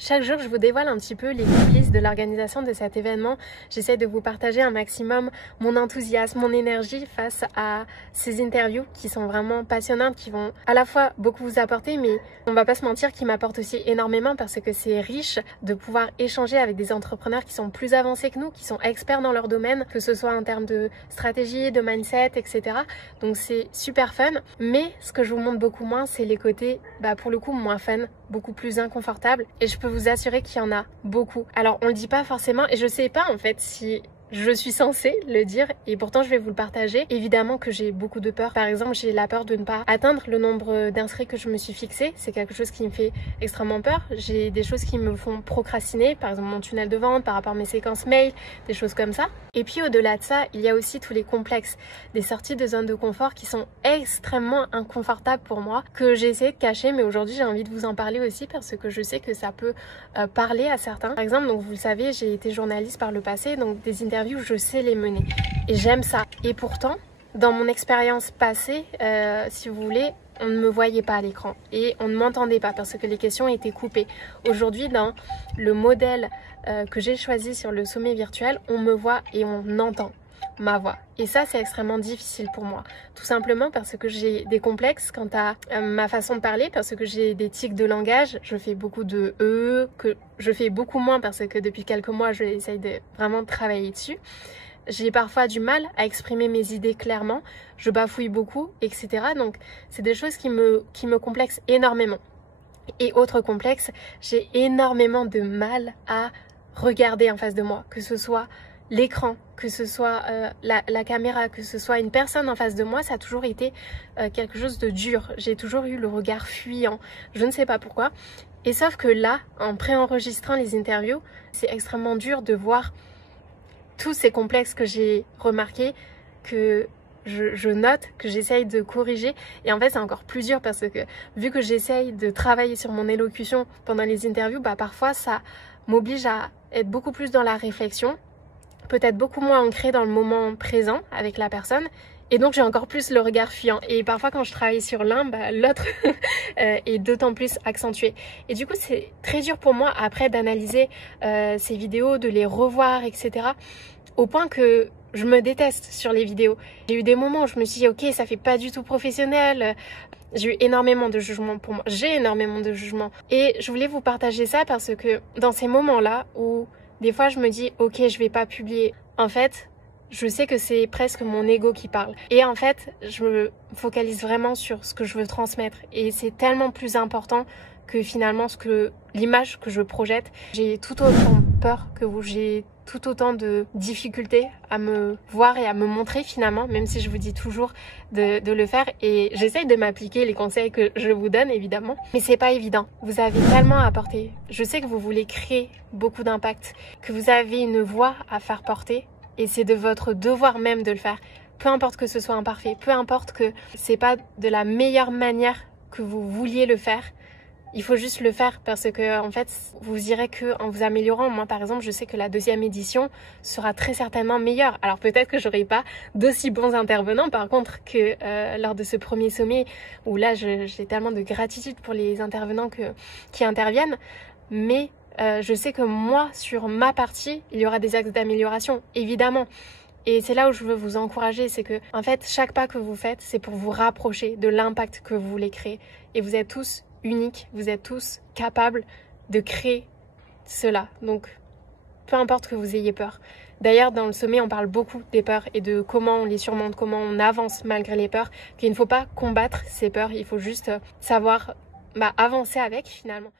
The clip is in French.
Chaque jour, je vous dévoile un petit peu les coulisses de l'organisation de cet événement. J'essaie de vous partager un maximum mon enthousiasme, mon énergie face à ces interviews qui sont vraiment passionnantes, qui vont à la fois beaucoup vous apporter, mais on va pas se mentir, qui m'apportent aussi énormément parce que c'est riche de pouvoir échanger avec des entrepreneurs qui sont plus avancés que nous, qui sont experts dans leur domaine, que ce soit en termes de stratégie, de mindset, etc. Donc c'est super fun. Mais ce que je vous montre beaucoup moins, c'est les côtés, pour le coup, moins fun, beaucoup plus inconfortables. Et je peux vous assurer qu'il y en a beaucoup. Alors on le dit pas forcément et je sais pas en fait si je suis censée le dire et pourtant je vais vous le partager. Évidemment que j'ai beaucoup de peur. Par exemple, j'ai la peur de ne pas atteindre le nombre d'inscrits que je me suis fixé. C'est quelque chose qui me fait extrêmement peur. J'ai des choses qui me font procrastiner, par exemple mon tunnel de vente par rapport à mes séquences mail, des choses comme ça. Et puis au-delà de ça, il y a aussi tous les complexes, des sorties de zone de confort qui sont extrêmement inconfortables pour moi, que j'ai essayé de cacher, mais aujourd'hui j'ai envie de vous en parler aussi parce que je sais que ça peut parler à certains. Par exemple, donc vous le savez, j'ai été journaliste par le passé, donc des interviews, je sais les mener et j'aime ça. Et pourtant, dans mon expérience passée, si vous voulez, on ne me voyait pas à l'écran et on ne m'entendait pas parce que les questions étaient coupées. Aujourd'hui, dans le modèle que j'ai choisi sur le sommet virtuel, on me voit et on entend ma voix. Et ça, c'est extrêmement difficile pour moi. Tout simplement parce que j'ai des complexes quant à ma façon de parler, parce que j'ai des tics de langage. Je fais beaucoup de que je fais beaucoup moins parce que depuis quelques mois, j'essaye de vraiment travailler dessus. J'ai parfois du mal à exprimer mes idées clairement. Je bafouille beaucoup, etc. Donc, c'est des choses qui me complexent énormément. Et autre complexe, j'ai énormément de mal à regarder en face de moi, que ce soit l'écran, que ce soit la caméra, que ce soit une personne en face de moi, ça a toujours été quelque chose de dur. J'ai toujours eu le regard fuyant, je ne sais pas pourquoi. Et sauf que là, en préenregistrant les interviews, c'est extrêmement dur de voir tous ces complexes que j'ai remarqués, que je note, que j'essaye de corriger. Et en fait, c'est encore plus dur parce que vu que j'essaye de travailler sur mon élocution pendant les interviews, parfois ça m'oblige à être beaucoup plus dans la réflexion, peut-être beaucoup moins ancrée dans le moment présent avec la personne. Et donc j'ai encore plus le regard fuyant. Et parfois quand je travaille sur l'un, l'autre est d'autant plus accentué. Et du coup c'est très dur pour moi après d'analyser ces vidéos, de les revoir, etc. Au point que je me déteste sur les vidéos. J'ai eu des moments où je me suis dit ok, ça fait pas du tout professionnel. J'ai eu énormément de jugements pour moi. J'ai énormément de jugements. Et je voulais vous partager ça parce que dans ces moments-là où des fois je me dis ok, je vais pas publier. En fait, je sais que c'est presque mon ego qui parle. Et en fait, je me focalise vraiment sur ce que je veux transmettre. Et c'est tellement plus important que finalement l'image que je projette. J'ai tout autant peur que vous. J'ai tout autant de difficultés à me voir et à me montrer finalement, même si je vous dis toujours de le faire. Et j'essaye de m'appliquer les conseils que je vous donne évidemment. Mais c'est pas évident. Vous avez tellement à apporter. Je sais que vous voulez créer beaucoup d'impact, que vous avez une voix à faire porter. Et c'est de votre devoir même de le faire. Peu importe que ce soit imparfait, peu importe que c'est pas de la meilleure manière que vous vouliez le faire. Il faut juste le faire parce que en fait, vous irez que en vous améliorant. Moi, par exemple, je sais que la deuxième édition sera très certainement meilleure. Alors peut-être que j'aurai pas d'aussi bons intervenants, par contre, que lors de ce premier sommet où là, j'ai tellement de gratitude pour les intervenants qui interviennent. Mais je sais que moi, sur ma partie, il y aura des axes d'amélioration, évidemment. Et c'est là où je veux vous encourager, c'est que, en fait, chaque pas que vous faites, c'est pour vous rapprocher de l'impact que vous voulez créer. Et vous êtes tous uniques, vous êtes tous capables de créer cela. Donc, peu importe que vous ayez peur. D'ailleurs, dans le sommet, on parle beaucoup des peurs et de comment on les surmonte, comment on avance malgré les peurs, qu'il ne faut pas combattre ces peurs, il faut juste savoir avancer avec, finalement.